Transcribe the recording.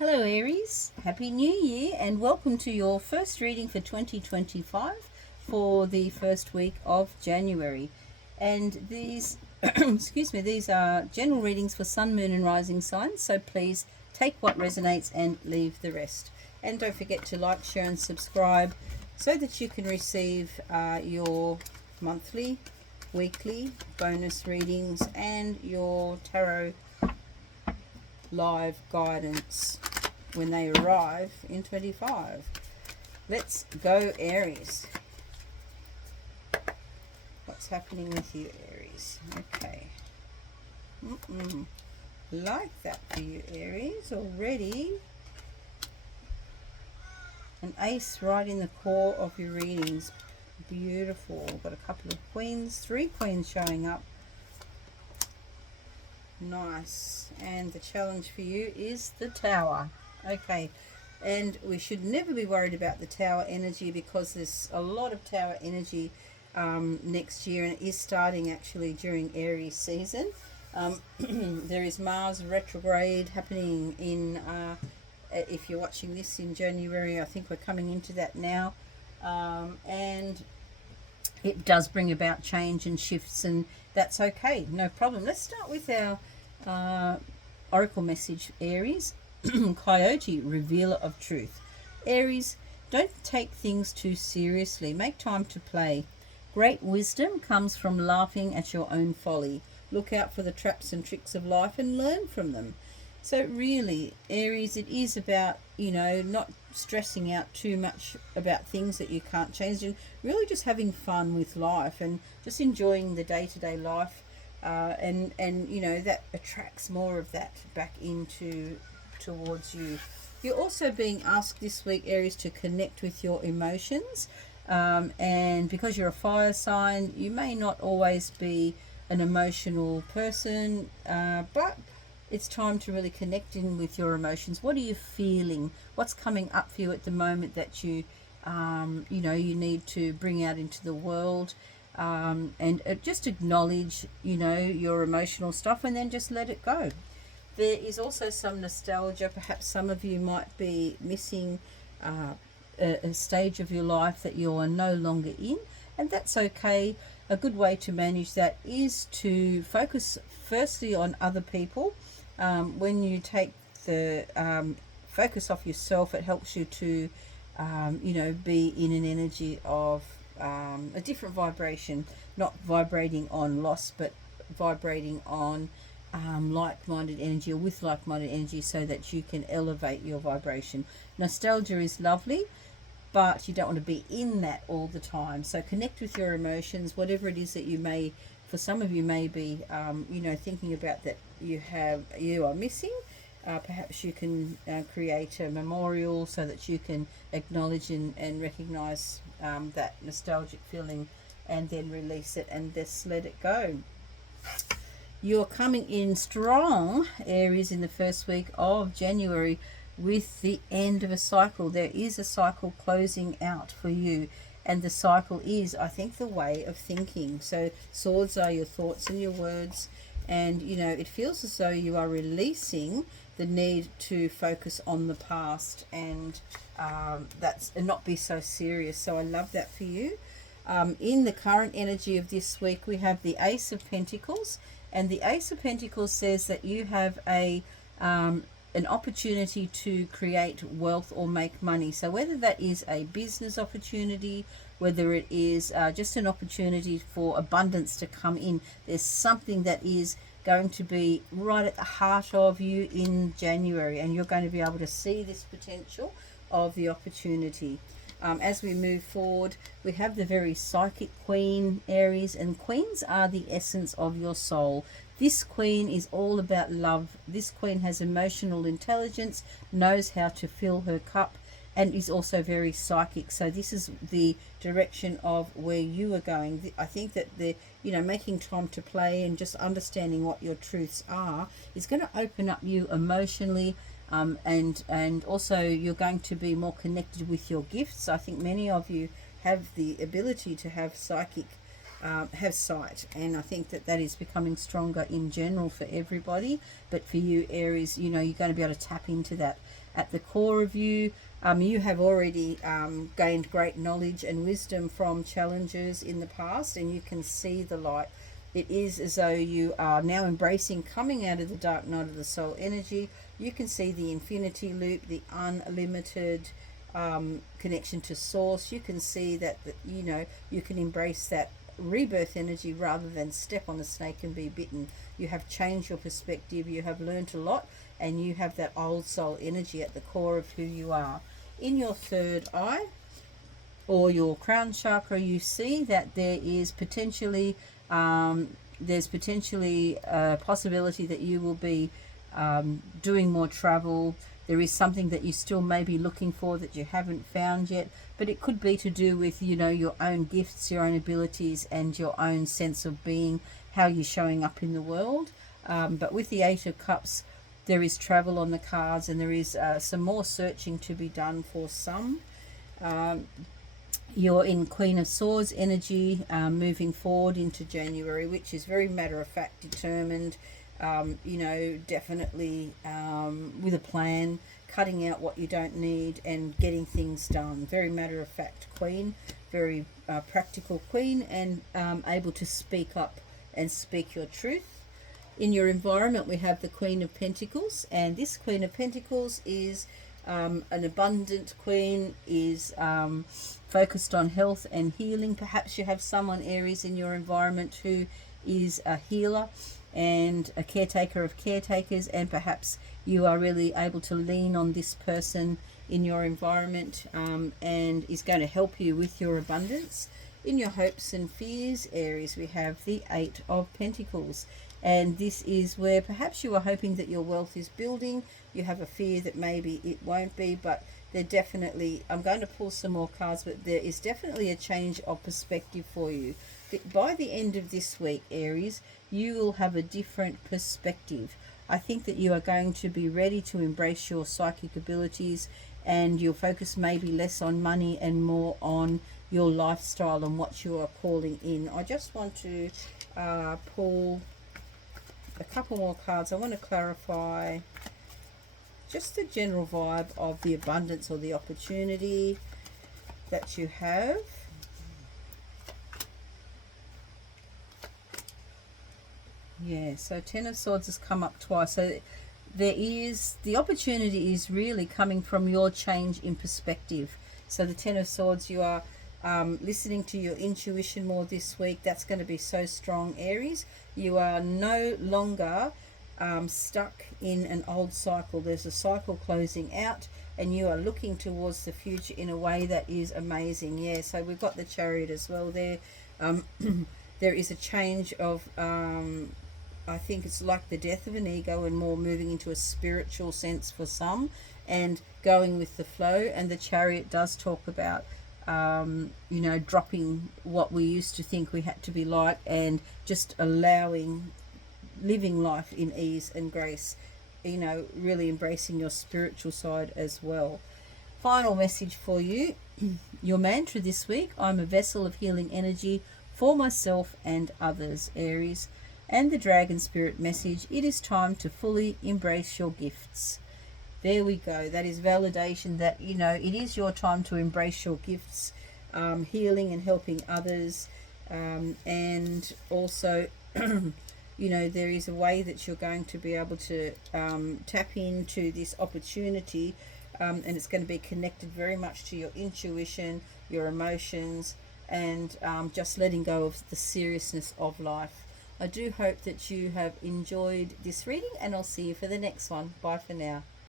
Hello Aries, Happy New Year and welcome to your first reading for 2025 for the first week of January. And these, excuse me, these are general readings for Sun, Moon and Rising signs, so please take what resonates and leave the rest. And don't forget to like, share and subscribe so that you can receive your monthly, weekly bonus readings and your tarot live guidance when they arrive in 25. Let's go Aries. What's happening with you Aries? Okay. Like that for you Aries already. An ace right in the core of your readings. Beautiful. Got a couple of queens, 3 queens showing up. Nice. And the challenge for you is the Tower. Okay, and we should never be worried about the Tower energy because there's a lot of Tower energy next year, and it is starting actually during Aries season. There is Mars retrograde happening in, if you're watching this in January, I think we're coming into that now, and it does bring about change and shifts, and that's okay, no problem. Let's start with our oracle message, Aries. Coyote, revealer of truth. Aries, don't take things too seriously. Make time to play. Great wisdom comes from laughing at your own folly. Look out for the traps and tricks of life and learn from them. So really, Aries, it is about, not stressing out too much about things that you can't change, and really just having fun with life and just enjoying the day-to-day life, and that attracts more of that back towards you. You're also being asked this week, Aries, to connect with your emotions, and because you're a fire sign, you may not always be an emotional person, but it's time to really connect in with your emotions. What are you feeling? What's coming up for you at the moment that you need to bring out into the world, and just acknowledge your emotional stuff and then just let it go. There is also some nostalgia. Perhaps some of you might be missing a stage of your life that you are no longer in, and that's okay. A good way to manage that is to focus firstly on other people. When you take the focus off yourself, it helps you to be in an energy of a different vibration, not vibrating on loss, but vibrating on like-minded energy, or with like-minded energy, so that you can elevate your vibration. Nostalgia is lovely, but you don't want to be in that all the time. So connect with your emotions, whatever it is that you may, for some of you may be thinking about that you are missing. Perhaps you can create a memorial so that you can acknowledge and recognize that nostalgic feeling, and then release it and just let it go. You're coming in strong, Aries, in the first week of January with the end of a cycle. There is a cycle closing out for you, and the cycle is, I think, the way of thinking. So swords are your thoughts and your words, and it feels as though you are releasing the need to focus on the past and not be so serious. So I love that for you. In the current energy of this week, we have the Ace of Pentacles. And the Ace of Pentacles says that you have an opportunity to create wealth or make money. So whether that is a business opportunity, whether it is just an opportunity for abundance to come in, there's something that is going to be right at the heart of you in January, and you're going to be able to see this potential of the opportunity. As we move forward, we have the very psychic queen, Aries, and queens are the essence of your soul. This queen is all about love. This queen has emotional intelligence, knows how to fill her cup, and is also very psychic. So this is the direction of where you are going. I think that making time to play and just understanding what your truths are is going to open up you emotionally. And also you're going to be more connected with your gifts. I think many of you have the ability to have psychic have sight, and I think that that is becoming stronger in general for everybody. But for you, Aries, you know, you're going to be able to tap into that at the core of you. You have already gained great knowledge and wisdom from challenges in the past, and you can see the light. It is as though you are now embracing coming out of the dark night of the soul energy. You can see the infinity loop, the unlimited connection to source. You can see that, you know, you can embrace that rebirth energy rather than step on a snake and be bitten. You have changed your perspective, you have learned a lot, and you have that old soul energy at the core of who you are. In your third eye or your crown chakra, you see that there is potentially a possibility that you will be doing more travel. There is something that you still may be looking for that you haven't found yet, but it could be to do with, you know, your own gifts, your own abilities, and your own sense of being, how you're showing up in the world. But with the Eight of Cups, there is travel on the cards, and there is some more searching to be done for some. You're in Queen of Swords energy, moving forward into January, which is very matter-of-fact, determined, you know, definitely with a plan, cutting out what you don't need and getting things done. Very matter-of-fact queen, very practical queen, and able to speak up and speak your truth. In your environment, we have the Queen of Pentacles, and this Queen of Pentacles is an abundant queen, is focused on health and healing. Perhaps you have someone, Aries, in your environment who is a healer and a caretaker of caretakers, and perhaps you are really able to lean on this person in your environment and is going to help you with your abundance. In your hopes and fears, Aries, we have the Eight of Pentacles, and this is where perhaps you are hoping that your wealth is building. You have a fear that maybe it won't be, but there definitely, I'm going to pull some more cards, but there is definitely a change of perspective for you. By the end of this week, Aries, you will have a different perspective. I think that you are going to be ready to embrace your psychic abilities, and you'll focus maybe less on money and more on your lifestyle and what you are calling in. I just want to pull a couple more cards. I want to clarify just the general vibe of the abundance or the opportunity that you have. Yeah, so Ten of Swords has come up twice. So there is, the opportunity is really coming from your change in perspective. So the Ten of Swords, you are listening to your intuition more this week. That's going to be so strong, Aries. You are no longer stuck in an old cycle. There's a cycle closing out, and you are looking towards the future in a way that is amazing. Yeah, so we've got the Chariot as well there. There is a change of I think it's like the death of an ego and more moving into a spiritual sense for some and going with the flow. And the Chariot does talk about you know, dropping what we used to think we had to be like and just allowing, living life in ease and grace, you know, really embracing your spiritual side as well. Final message for you. Your mantra this week: I'm a vessel of healing energy for myself and others, Aries. And the Dragon Spirit message: it is time to fully embrace your gifts. There we go. That is validation that, you know, it is your time to embrace your gifts, healing and helping others. And also, you know, there is a way that you're going to be able to tap into this opportunity, and it's going to be connected very much to your intuition, your emotions, and just letting go of the seriousness of life. I do hope that you have enjoyed this reading, and I'll see you for the next one. Bye for now.